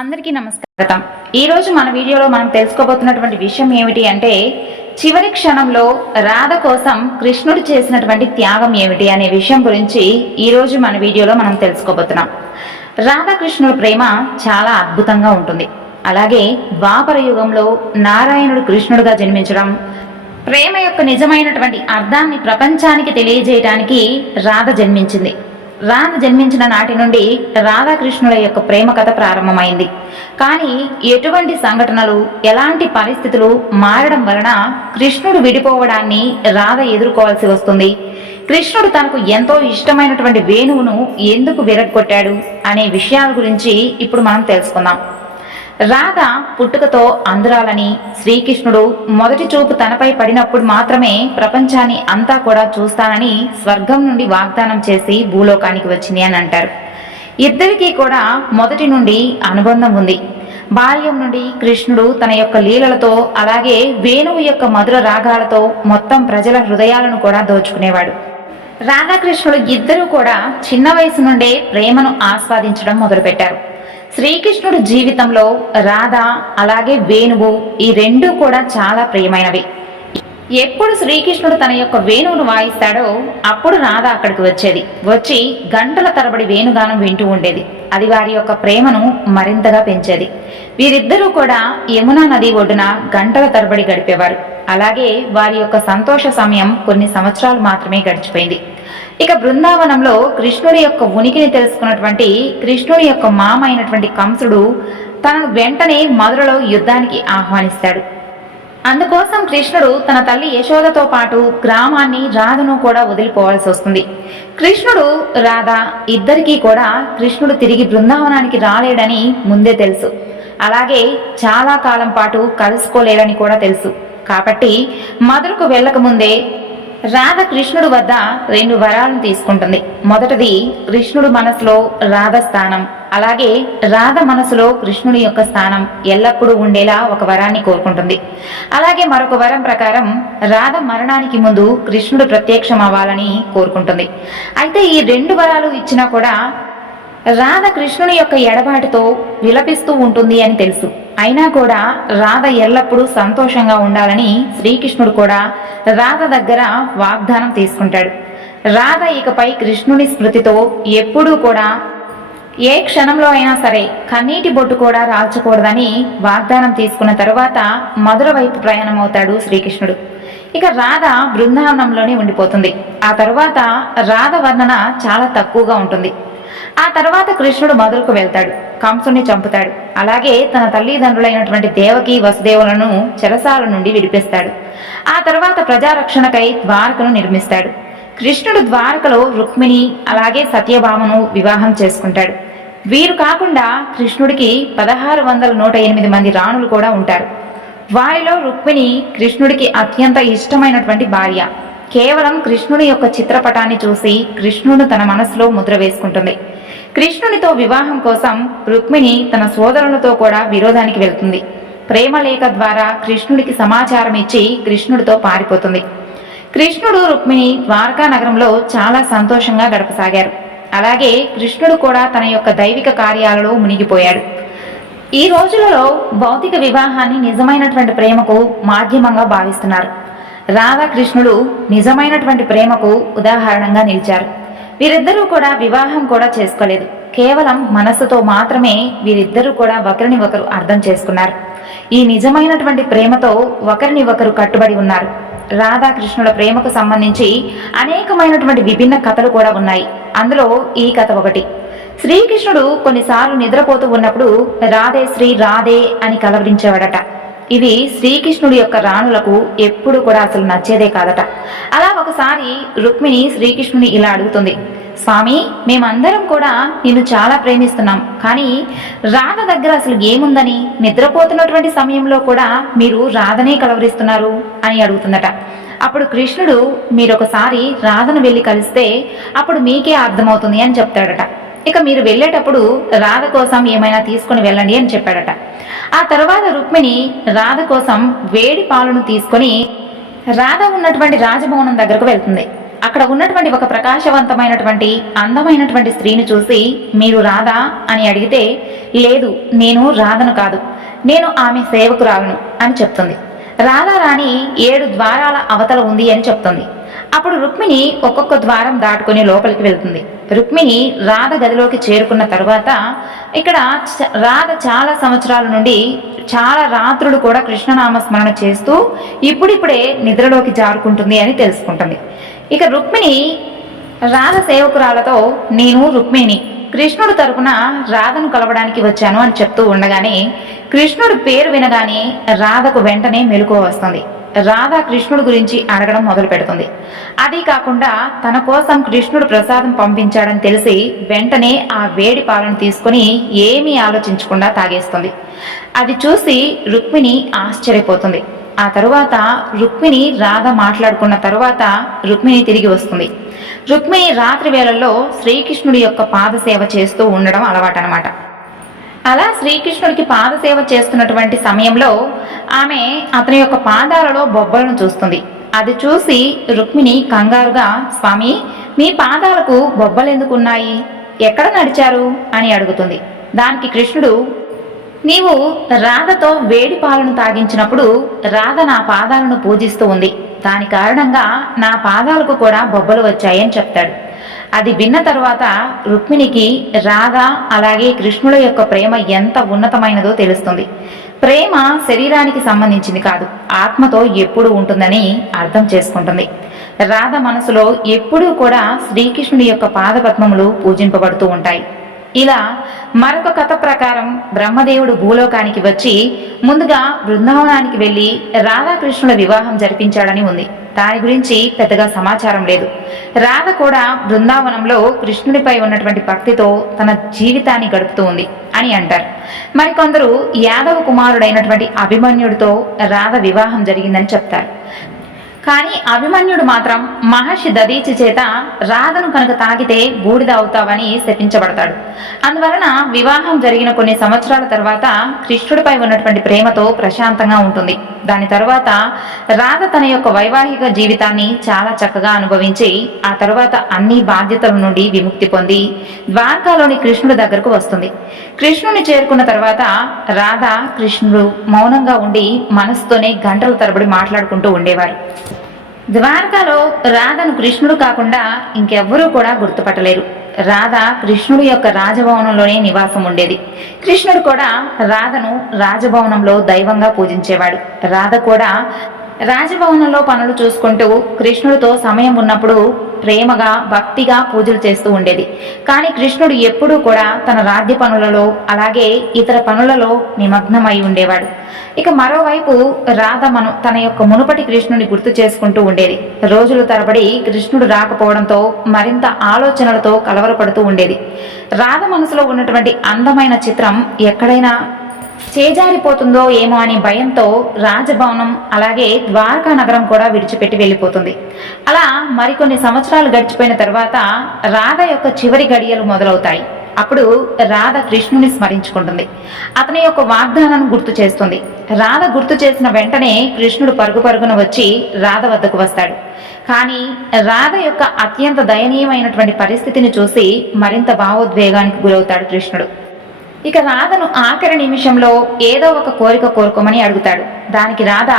అందరికీ నమస్కారం। ఈ రోజు మన వీడియోలో మనం తెలుసుకోబోతున్నటువంటి విషయం ఏమిటి అంటే చివరి క్షణంలో రాధ కోసం కృష్ణుడు చేసినటువంటి త్యాగం ఏమిటి అనే విషయం గురించి ఈ రోజు మన వీడియోలో మనం తెలుసుకోబోతున్నాం। రాధాకృష్ణుల ప్రేమ చాలా అద్భుతంగా ఉంటుంది। అలాగే ద్వాపర యుగంలో నారాయణుడు కృష్ణుడుగా జన్మించడం, ప్రేమ యొక్క నిజమైనటువంటి అర్థాన్ని ప్రపంచానికి తెలియజేయడానికి రాధ జన్మించింది। రాధ జన్మించిన నాటి నుండి రాధాకృష్ణుల యొక్క ప్రేమ కథ ప్రారంభమైంది। కానీ ఎటువంటి సంఘటనలు, ఎలాంటి పరిస్థితులు మారడం వలన కృష్ణుడు విడిపోవడాన్ని రాధ ఎదుర్కోవాల్సి వస్తుంది, కృష్ణుడు తనకు ఎంతో ఇష్టమైనటువంటి వేణువును ఎందుకు విరగొట్టాడు అనే విషయాల గురించి ఇప్పుడు మనం తెలుసుకుందాం। రాధ పుట్టుకతో అంధురాలని, శ్రీకృష్ణుడు మొదటి చూపు తనపై పడినప్పుడు మాత్రమే ప్రపంచాన్ని అంతా కూడా చూస్తానని స్వర్గం నుండి వాగ్దానం చేసి భూలోకానికి వచ్చింది అని అంటారు। ఇద్దరికీ కూడా మొదటి నుండి అనుబంధం ఉంది। బాల్యం నుండి కృష్ణుడు తన యొక్క లీలలతో, అలాగే వేణువు యొక్క మధుర రాగాలతో మొత్తం ప్రజల హృదయాలను కూడా దోచుకునేవాడు। రాధాకృష్ణుడు ఇద్దరూ కూడా చిన్న వయసు నుండే ప్రేమను ఆస్వాదించడం మొదలుపెట్టారు। శ్రీకృష్ణుడు జీవితంలో రాధ అలాగే వేణువు ఈ రెండూ కూడా చాలా ప్రియమైనవి। ఎప్పుడు శ్రీకృష్ణుడు తన యొక్క వేణువును వాయిస్తాడో అప్పుడు రాధ అక్కడికి వచ్చి గంటల తరబడి వేణుగానం వింటూ ఉండేది। అది వారి యొక్క ప్రేమను మరింతగా పెంచేది। వీరిద్దరూ కూడా యమునా నది ఒడ్డున గంటల తరబడి గడిపేవారు। అలాగే వారి యొక్క సంతోష సమయం కొన్ని సంవత్సరాలు మాత్రమే గడిచిపోయింది। ఇక బృందావనంలో కృష్ణుడి యొక్క ఉనికిని తెలుసుకున్నటువంటి కృష్ణుడి యొక్క మామ అయినటువంటి కంసుడు తనను వెంటనే మధురలో యుద్ధానికి ఆహ్వానిస్తాడు। అందుకోసం కృష్ణుడు తన తల్లి యశోదతో పాటు గ్రామాన్ని, రాధను కూడా వదిలిపోవాల్సి వస్తుంది। కృష్ణుడు, రాధ ఇద్దరికీ కూడా కృష్ణుడు తిరిగి బృందావనానికి రాలేడని ముందే తెలుసు, అలాగే చాలా కాలం పాటు కలుసుకోలేడని కూడా తెలుసు। కాబట్టి మధురకు వెళ్ళక ముందే రాధ కృష్ణుడు వద్ద 2 వరాలను తీసుకుంటుంది। మొదటిది కృష్ణుడు మనసులో రాధ స్థానం, అలాగే రాధ మనసులో కృష్ణుడి యొక్క స్థానం ఎల్లప్పుడూ ఉండేలా ఒక వరాన్ని కోరుకుంటుంది। అలాగే మరొక వరం ప్రకారం రాధ మరణానికి ముందు కృష్ణుడు ప్రత్యక్షం అవ్వాలని కోరుకుంటుంది। అయితే ఈ 2 వరాలు ఇచ్చినా కూడా రాధ కృష్ణుని యొక్క ఎడబాటుతో విలపిస్తూ ఉంటుంది అని తెలుసు। అయినా కూడా రాధ ఎల్లప్పుడూ సంతోషంగా ఉండాలని శ్రీకృష్ణుడు కూడా రాధ దగ్గర వాగ్దానం తీసుకుంటాడు। రాధ ఇకపై కృష్ణుని స్మృతితో ఎప్పుడూ కూడా ఏ క్షణంలో అయినా సరే కన్నీటి బొట్టు కూడా రాల్చకూడదని వాగ్దానం తీసుకున్న తరువాత మధుర వైపు ప్రయాణం అవుతాడు శ్రీకృష్ణుడు। ఇక రాధ బృందావనంలోనే ఉండిపోతుంది। ఆ తరువాత రాధ వర్ణన చాలా తక్కువగా ఉంటుంది। ఆ తర్వాత కృష్ణుడు మధురకు వెళ్తాడు, కంసుని చంపుతాడు, అలాగే తన తల్లిదండ్రులైనటువంటి దేవకి, వసుదేవులను చెరసాల నుండి విడిపిస్తాడు। ఆ తర్వాత ప్రజారక్షణకై ద్వారకను నిర్మిస్తాడు। కృష్ణుడు ద్వారకలో రుక్మిణి అలాగే సత్యభామను వివాహం చేసుకుంటాడు। వీరు కాకుండా కృష్ణుడికి 1608 మంది రాణులు కూడా ఉంటారు। వారిలో రుక్మిణి కృష్ణుడికి అత్యంత ఇష్టమైనటువంటి భార్య। కేవలం కృష్ణుడి యొక్క చిత్రపటాన్ని చూసి కృష్ణుడు తన మనసులో ముద్ర వేసుకుంటుంది। కృష్ణునితో వివాహం కోసం రుక్మిణి తన సోదరులతో కూడా విరోధానికి వెళ్తుంది। ప్రేమలేఖ ద్వారా కృష్ణుడికి సమాచారం ఇచ్చి కృష్ణుడితో పారిపోతుంది। కృష్ణుడు, రుక్మిణి ద్వారకా నగరంలో చాలా సంతోషంగా గడపసాగారు। అలాగే కృష్ణుడు కూడా తన యొక్క దైవిక కార్యాలలో మునిగిపోయాడు। ఈ రోజులలో భౌతిక వివాహాన్ని నిజమైనటువంటి ప్రేమకు మాధ్యమంగా భావిస్తున్నారు। రాధాకృష్ణుడు నిజమైనటువంటి ప్రేమకు ఉదాహరణంగా నిలిచారు। వీరిద్దరూ కూడా వివాహం కూడా చేసుకోలేదు, కేవలం మనస్సుతో మాత్రమే వీరిద్దరూ కూడా ఒకరిని ఒకరు అర్థం చేసుకున్నారు। ఈ నిజమైనటువంటి ప్రేమతో ఒకరిని ఒకరు కట్టుబడి ఉన్నారు। రాధాకృష్ణుల ప్రేమకు సంబంధించి అనేకమైనటువంటి విభిన్న కథలు కూడా ఉన్నాయి। అందులో ఈ కథ ఒకటి। శ్రీకృష్ణుడు కొన్నిసార్లు నిద్రపోతూ ఉన్నప్పుడు రాధే శ్రీ రాధే అని కలవరించేవాడట। ఇది శ్రీకృష్ణుడి యొక్క రాణులకు ఎప్పుడు కూడా అసలు నచ్చేదే కాదట। అలా ఒకసారి రుక్మిణి శ్రీకృష్ణుని ఇలా అడుగుతుంది, స్వామి, మేమందరం కూడా నిన్ను చాలా ప్రేమిస్తున్నాం, కానీ రాధ దగ్గర అసలు ఏముందని నిద్రపోతున్నటువంటి సమయంలో కూడా మీరు రాధనే కలవరిస్తున్నారు అని అడుగుతుందట। అప్పుడు కృష్ణుడు, మీరొకసారి రాధను వెళ్ళి కలిస్తే అప్పుడు మీకే అర్థమవుతుంది అని చెప్తాడట। ఇక మీరు వెళ్ళేటప్పుడు రాధ కోసం ఏమైనా తీసుకుని వెళ్ళండి అని చెప్పాడట। ఆ తర్వాత రుక్మిణి రాధ కోసం వేడి పాలను తీసుకొని రాధ ఉన్నటువంటి రాజభవనం దగ్గరకు వెళ్తుంది। అక్కడ ఉన్నటువంటి ఒక ప్రకాశవంతమైనటువంటి అందమైనటువంటి స్త్రీని చూసి మీరు రాధా అని అడిగితే లేదు నేను రాధను కాదు, నేను ఆమె సేవకురాలను అని చెప్తుంది. రాధారాణి 7 ద్వారాల అవతల ఉంది అని చెప్తుంది. అప్పుడు రుక్మిణి ఒక్కొక్క ద్వారం దాటుకుని లోపలికి వెళ్తుంది. రుక్మిణి రాధ గదిలోకి చేరుకున్న తరువాత ఇక్కడ రాధ చాలా సంవత్సరాల నుండి చాలా రాత్రులు కూడా కృష్ణనామ స్మరణ చేస్తూ ఇప్పుడిప్పుడే నిద్రలోకి జారుకుంటుంది అని తెలుసుకుంటుంది. ఇక రుక్మిణి రాధ సేవకురాలతో నేను రుక్మిణిని కృష్ణుడు తరపున రాధను కలవడానికి వచ్చాను అని చెప్తూ ఉండగానే కృష్ణుడు పేరు వినగానే రాధకు వెంటనే మెలకువ వస్తుంది. రాధ కృష్ణుడు గురించి అడగడం మొదలు పెడుతుంది. అది కాకుండా తన కోసం కృష్ణుడు ప్రసాదం పంపించాడని తెలిసి వెంటనే ఆ వేడి పాలను తీసుకుని ఏమీ ఆలోచించకుండా తాగేస్తుంది. అది చూసి రుక్మిణి ఆశ్చర్యపోతుంది. ఆ తరువాత రుక్మిణి రాధ మాట్లాడుకున్న తరువాత రుక్మిణి తిరిగి వస్తుంది. రుక్మిణి రాత్రి వేళల్లో శ్రీకృష్ణుడి యొక్క పాదసేవ చేస్తూ ఉండడం అలవాటనమాట. అలా శ్రీకృష్ణుడికి పాదసేవ చేస్తున్నటువంటి సమయంలో ఆమె అతని యొక్క పాదాలలో బొబ్బలను చూస్తుంది. అది చూసి రుక్మిణి కంగారుగా స్వామి మీ పాదాలకు బొబ్బలెందుకున్నాయి, ఎక్కడ నడిచారు అని అడుగుతుంది. దానికి కృష్ణుడు నీవు రాధతో వేడి పాలను తాగించినప్పుడు రాధ నా పాదాలను పూజిస్తూ ఉంది, దాని కారణంగా నా పాదాలకు కూడా బొబ్బలు వచ్చాయని చెప్తాడు. అది విన్న తరువాత రుక్మిణికి రాధ అలాగే కృష్ణుల యొక్క ప్రేమ ఎంత ఉన్నతమైనదో తెలుస్తుంది. ప్రేమ శరీరానికి సంబంధించింది కాదు, ఆత్మతో ఎప్పుడు ఉంటుందని అర్థం చేసుకుంటుంది. రాధ మనసులో ఎప్పుడూ కూడా శ్రీకృష్ణుడి యొక్క పాదపద్మములు పూజింపబడుతూ ఉంటాయి. ఇలా మరొక కథ ప్రకారం బ్రహ్మదేవుడు భూలోకానికి వచ్చి ముందుగా బృందావనానికి వెళ్లి రాధాకృష్ణుల వివాహం జరిపించాడని ఉంది. దాని గురించి పెద్దగా సమాచారం లేదు. రాధ కూడా బృందావనంలో కృష్ణుడిపై ఉన్నటువంటి భక్తితో తన జీవితాన్ని గడుపుతూ ఉంది అని అంటారు. మరికొందరు యాదవ కుమారుడైనటువంటి అభిమన్యుడితో రాధ వివాహం జరిగిందని చెప్తారు. కానీ అభిమన్యుడు మాత్రం మహర్షి దదీచి చేత రాధను కనుక తాగితే బూడిద అవుతావని శపించబడతాడు. అందువలన వివాహం జరిగిన కొన్ని సంవత్సరాల తర్వాత కృష్ణుడిపై ఉన్నటువంటి ప్రేమతో ప్రశాంతంగా ఉంటుంది. దాని తరువాత రాధ తన యొక్క వైవాహిక జీవితాన్ని చాలా చక్కగా అనుభవించి ఆ తరువాత అన్ని బాధ్యతల నుండి విముక్తి పొంది ద్వారకాలోని కృష్ణుడి దగ్గరకు వస్తుంది. కృష్ణుని చేరుకున్న తర్వాత రాధ కృష్ణుడు మౌనంగా ఉండి మనసుతోనే గంటల తరబడి మాట్లాడుకుంటూ ఉండేవారు. ద్వారకాలో రాధను కృష్ణుడు కాకుండా ఇంకెవ్వరూ కూడా గుర్తుపట్టలేరు. రాధ కృష్ణుడి యొక్క రాజభవనంలోనే నివాసం ఉండేది. కృష్ణుడు కూడా రాధను రాజభవనంలో దైవంగా పూజించేవాడు. రాధ కూడా రాజభవనంలో పనులు చూసుకుంటూ కృష్ణుడితో సమయం ఉన్నప్పుడు ప్రేమగా భక్తిగా పూజలు చేస్తూ ఉండేది. కానీ కృష్ణుడు ఎప్పుడూ కూడా తన రాజ్య పనులలో అలాగే ఇతర పనులలో నిమగ్నమై ఉండేవాడు. ఇక మరోవైపు రాధ తన యొక్క మునుపటి కృష్ణుని గుర్తు చేసుకుంటూ ఉండేది. రోజుల తరబడి కృష్ణుడు రాకపోవడంతో మరింత ఆలోచనలతో కలవరపడుతూ ఉండేది. రాధ మనసులో ఉన్నటువంటి అందమైన చిత్రం ఎక్కడైనా చేజారిపోతుందో ఏమో అని భయంతో రాజభవనం అలాగే ద్వారకా నగరం కూడా విడిచిపెట్టి వెళ్ళిపోతుంది. అలా మరికొన్ని సంవత్సరాలు గడిచిపోయిన తర్వాత రాధ యొక్క చివరి గడియలు మొదలవుతాయి. అప్పుడు రాధ కృష్ణుని స్మరించుకుంటుంది. అతని యొక్క వాగ్దానాన్ని గుర్తు చేస్తుంది. రాధ గుర్తు చేసిన వెంటనే కృష్ణుడు పరుగు పరుగున వచ్చి రాధ వద్దకు వస్తాడు. కానీ రాధ యొక్క అత్యంత దయనీయమైనటువంటి పరిస్థితిని చూసి మరింత భావోద్వేగానికి గురవుతాడు కృష్ణుడు. ఇక రాధను ఆఖరి నిమిషంలో ఏదో ఒక కోరిక కోరుకోమని అడుగుతాడు. దానికి రాధ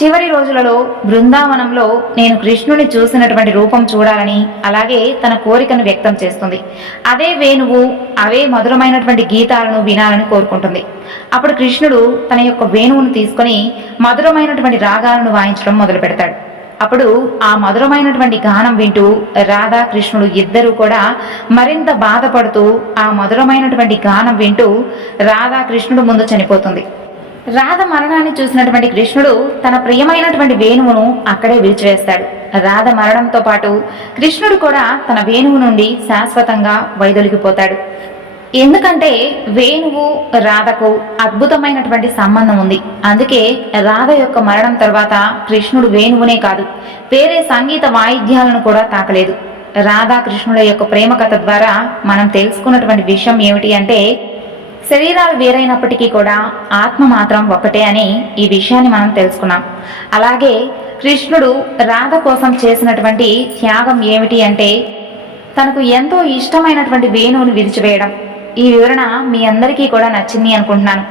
చివరి రోజులలో బృందావనంలో నేను కృష్ణుని చూసినటువంటి రూపం చూడాలని అలాగే తన కోరికను వ్యక్తం చేస్తుంది. అదే వేణువు అవే మధురమైనటువంటి గీతాలను వినాలని కోరుకుంటుంది. అప్పుడు కృష్ణుడు తన యొక్క వేణువును తీసుకొని మధురమైనటువంటి రాగాలను వాయించడం మొదలు పెడతాడు. అప్పుడు ఆ మధురమైనటువంటి గానం వింటూ రాధా కృష్ణుడు ఇద్దరూ కూడా మరింత బాధపడుతూ ఆ మధురమైనటువంటి గానం వింటూ రాధా కృష్ణుడు ముందు చనిపోతుంది. రాధ మరణాన్ని చూసినటువంటి కృష్ణుడు తన ప్రియమైనటువంటి వేణువును అక్కడే విడిచివేస్తాడు. రాధ మరణంతో పాటు కృష్ణుడు కూడా తన వేణువు నుండి శాశ్వతంగా వైదొలిగిపోతాడు. ఎందుకంటే వేణువు రాధకు అద్భుతమైనటువంటి సంబంధం ఉంది. అందుకే రాధ యొక్క మరణం తర్వాత కృష్ణుడు వేణువునే కాదు వేరే సంగీత వాయిద్యాలను కూడా తాకలేదు. రాధా కృష్ణుల యొక్క ప్రేమ కథ ద్వారా మనం తెలుసుకున్నటువంటి విషయం ఏమిటి అంటే శరీరాలు వేరైనప్పటికీ కూడా ఆత్మ మాత్రం ఒకటే అని ఈ విషయాన్ని మనం తెలుసుకున్నాం. అలాగే కృష్ణుడు రాధ కోసం చేసినటువంటి త్యాగం ఏమిటి అంటే తనకు ఎంతో ఇష్టమైనటువంటి వేణువును విరిచివేయడం. ఈ వివరణ మీ అందరికీ కూడా నచ్చింది అనుకుంటున్నాను.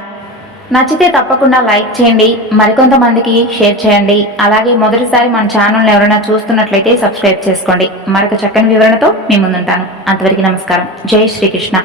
నచ్చితే తప్పకుండా లైక్ చేయండి, మరికొంతమందికి షేర్ చేయండి. అలాగే మొదటిసారి మన ఛానల్ని ఎవరైనా చూస్తున్నట్లయితే సబ్స్క్రైబ్ చేసుకోండి. మరొక చక్కని వివరణతో మీ ముందుంటాను. అంతవరకు నమస్కారం. జై శ్రీకృష్ణ.